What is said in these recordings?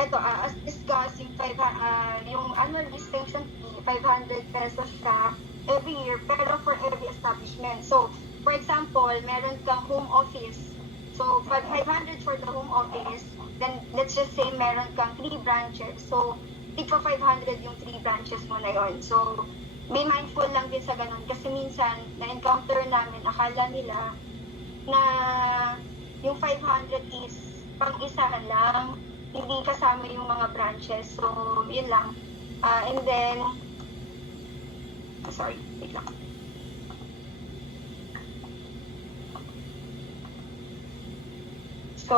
Ito, as discussed, yung annual distinction fee, 500 pesos siya every year, pero for every establishment. So, for example, meron kang home office. So, 500 for the home office. Then, let's just say meron kang 3 branches. So, tigpa 500 yung 3 branches mo na yon. So, be mindful lang din sa ganun. Kasi minsan, na-encounter namin, akala nila na yung 500 is pang-isahan lang, hindi kasama yung mga branches. So, yun lang. And then, sorry, wait lang. So,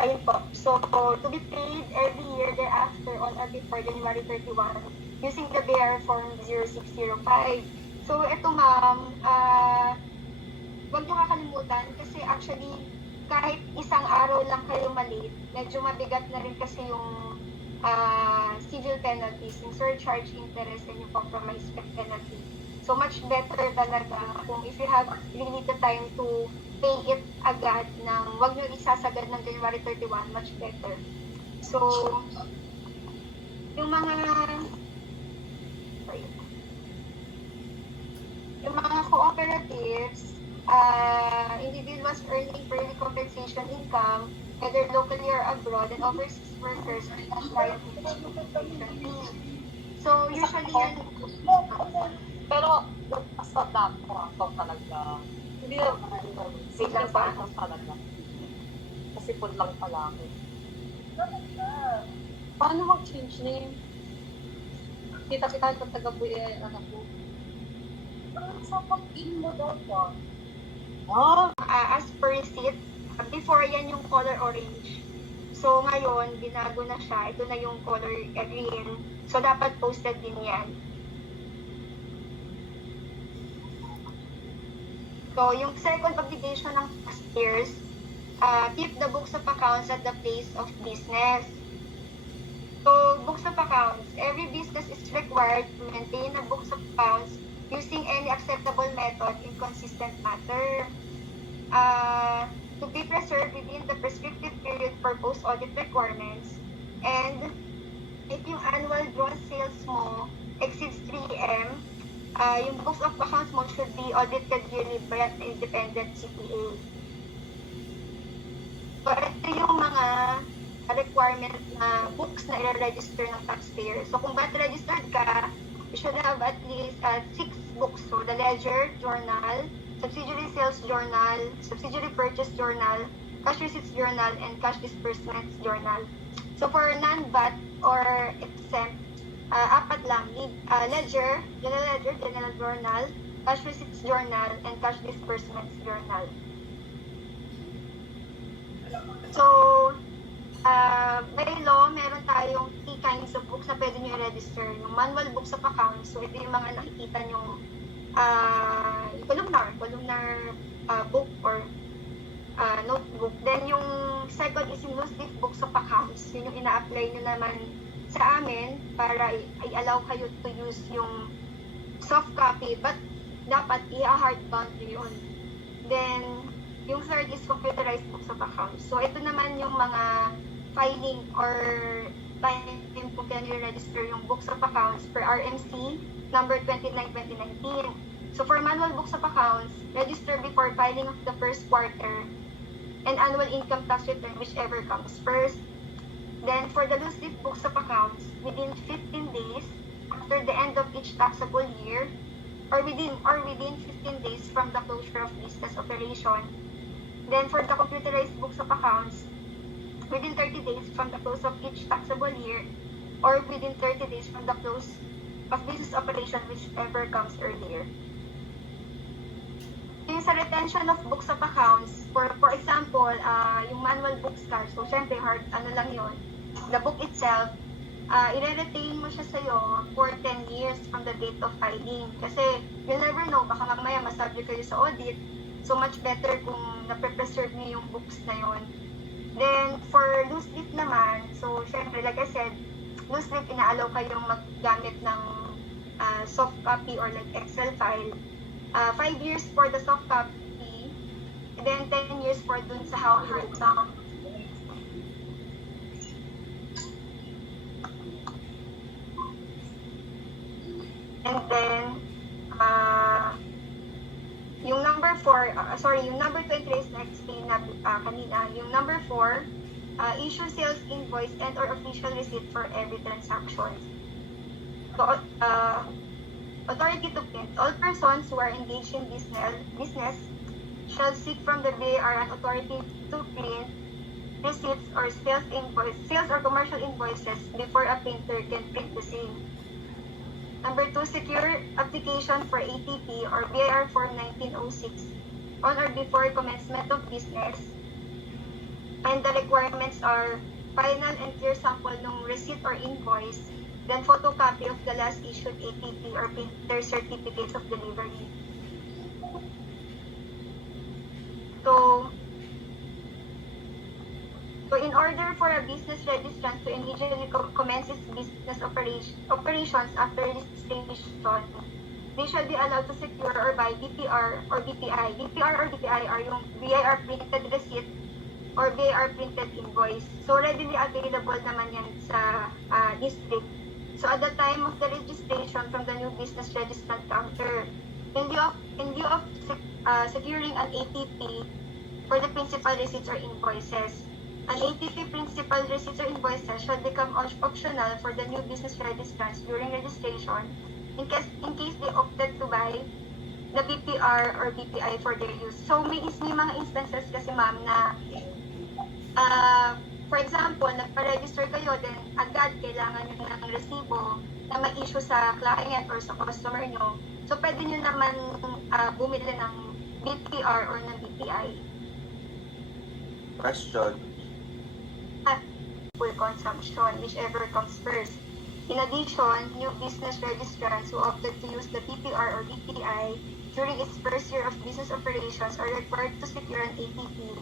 ayun po. So, to be paid every year thereafter on or before January 31 using the BIR form 0605. So, ito ma'am, huwag niyo kakalimutan kasi actually kahit isang araw lang kayo malate, medyo mabigat na rin kasi yung civil penalties, yung surcharge interest and yung compromise penalty. So much better talaga kung if you have really the time to pay it agad ng wag nyo isasagad ng January 31, much better. So, yung mga cooperatives, individuals earning early compensation income, whether locally or abroad, and overseas workers are not liable to compensation fee. So, usually yan, Pero, sa dako ako talaga, hindi naman, wait lang pa. lang talaga. Kasi po lang pala ako. Paano mag-change name? Kita-kita ng taga-BIR, anak ko. Sa pag-in mo daw po? As per receipt, before yan yung color orange. So, ngayon, binago na siya. Ito na yung color green. So, dapat posted din yan. So, yung second obligation ng taxpayers, keep the books of accounts at the place of business. So, books of accounts, every business is required to maintain a books of accounts using any acceptable method in consistent manner. To be preserved within the prescriptive period for post-audit requirements. And if yung annual gross sales mo exceeds 3M, yung books of accounts mo should be audited yearly by an independent CPA. So, ito yung mga requirement na books na i-register ng taxpayer. So, kung ba't registered ka, you should have at least 6 books. So, the ledger, journal, subsidiary sales journal, subsidiary purchase journal, cash receipts journal, and cash disbursements journal. So, for non-VAT or exempt, 4 lang. Ledger, general journal, cash receipts journal, and cash disbursements journal. So, by law, meron tayong 3 kinds of books na pwede nyo i-register. Yung manual books of accounts, so ito yung mga nakikita nyo columnar book or notebook. Then yung second is yung loose leaf books of accounts. Yun yung ina-apply nyo naman sa amin para i-allow kayo to use yung soft copy, but dapat i-hard boundary yun. Then, yung third is computerized books of accounts. So, ito naman yung mga filing or time kung kaya nire-register yung books of accounts per RMC number 29/2019. So, for manual books of accounts, register before filing of the first quarter and annual income tax return, whichever comes first. Then, for the loose leaf books of accounts, within 15 days after the end of each taxable year, or within 15 days from the closure of business operation. Then, for the computerized books of accounts, within 30 days from the close of each taxable year, or within 30 days from the close of business operation, whichever comes earlier. Yung sa retention of books of accounts, for example, yung manual books ka, so syempre hard, lang yun, the book itself, i-retain mo siya sa'yo for 10 years from the date of filing. Kasi you'll never know, baka mamaya masubject kayo sa audit, so much better kung naprepreserve niyo yung books na yun. Then, for loose leaf naman, so syempre, like I said, loose leaf, ina-allow kayong maggamit ng soft copy or like Excel file. 5 years for the soft copy, then 10 years for dun sa hard bound. And then, yung number 4, yung number 2 and 3 is na-explain na kanina. Yung number 4, issue sales invoice and or official receipt for every transaction. So, authority to print. All persons who are engaged in business shall seek from the BIR an authority to print receipts or sales or commercial invoices before a printer can print the same. Number 2, secure application for ATP or BIR Form 1906 on or before commencement of business. And the requirements are final and clear sample ng receipt or invoice, then photocopy of the last issued ATP or printer certificates of delivery. So in order for a business registrant to immediately commence its business operations after registration, they shall be allowed to secure or buy BPR or BPI. BPR or BPI are yung BIR printed receipt or BIR printed invoice. So readily available naman yan sa district. So at the time of the registration from the new business registrant counter, in lieu of securing an ATP for the principal receipts or invoices, an ATP principal receipts or invoices shall become optional for the new business registrants during registration in case they opted to buy the BPR or BPI for their use. So may mga instances kasi ma'am na for example, nagpa-register kayo, then agad kailangan nyo ng resibo na ma-issue sa client or sa customer nyo. So pwede nyo naman bumili ng BPR or ng BPI. Question. Full consumption, whichever comes first. In addition, new business registrants who opted to use the BPR or BPI during its first year of business operations are required to secure an ATP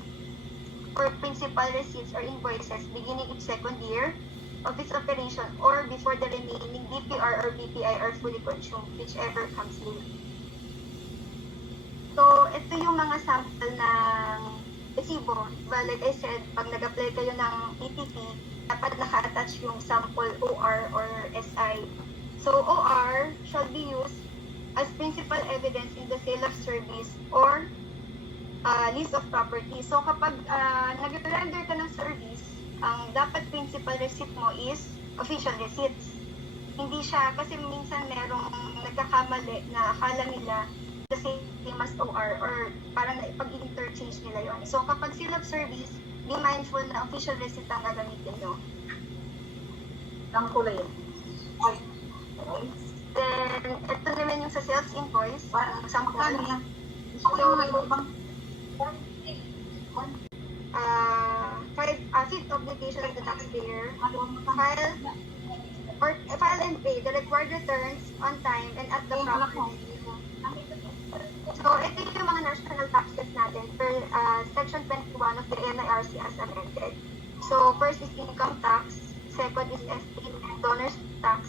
for principal receipts or invoices beginning its second year of its operation or before the remaining BPR or BPI are fully consumed, whichever comes late. So, ito yung mga sample ng resibo. Diba, like I said, pag nag-apply kayo ng ATP, dapat naka-attach yung sample OR or SI. So, OR shall be used as principal evidence in the sale of service or list of property. So, kapag nag-render ka ng service, ang dapat principal receipt mo is official receipts. Hindi siya, kasi minsan merong nagkakamali na akala nila the same as OR or parang pag-interchange nila yon. So, kapag seal of service, be mindful na official receipt ang gagamitin nyo. Ang kulay yan. Then, ito naman yung sa sales invoice, parang sample. So, ibang fifth obligation of the taxpayer, file and pay the required returns on time and at the proper venue. So, ito yung mga national taxes natin per Section 21 of the NIRC as amended. So, first is income tax, second is estate and donors tax,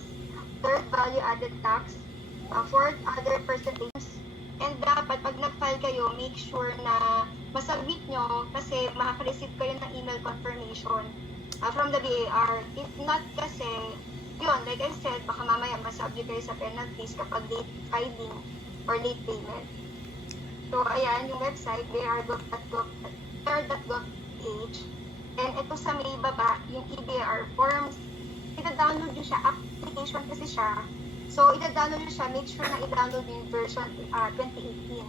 third value-added tax, fourth other percentages. And dapat pag nag-file kayo, make sure na masubmit nyo kasi makaka-receive kayo ng email confirmation from the BIR. If not kasi, yun, like I said, baka mamaya masubject kayo sa penalties kapag late filing or late payment. So, ayan, yung website, bir.gov.ph. And ito sa may baba, yung EBIR forms, ita-download nyo siya, application kasi siya. So, ita-download nyo siya, make sure na i-download yung version 2018.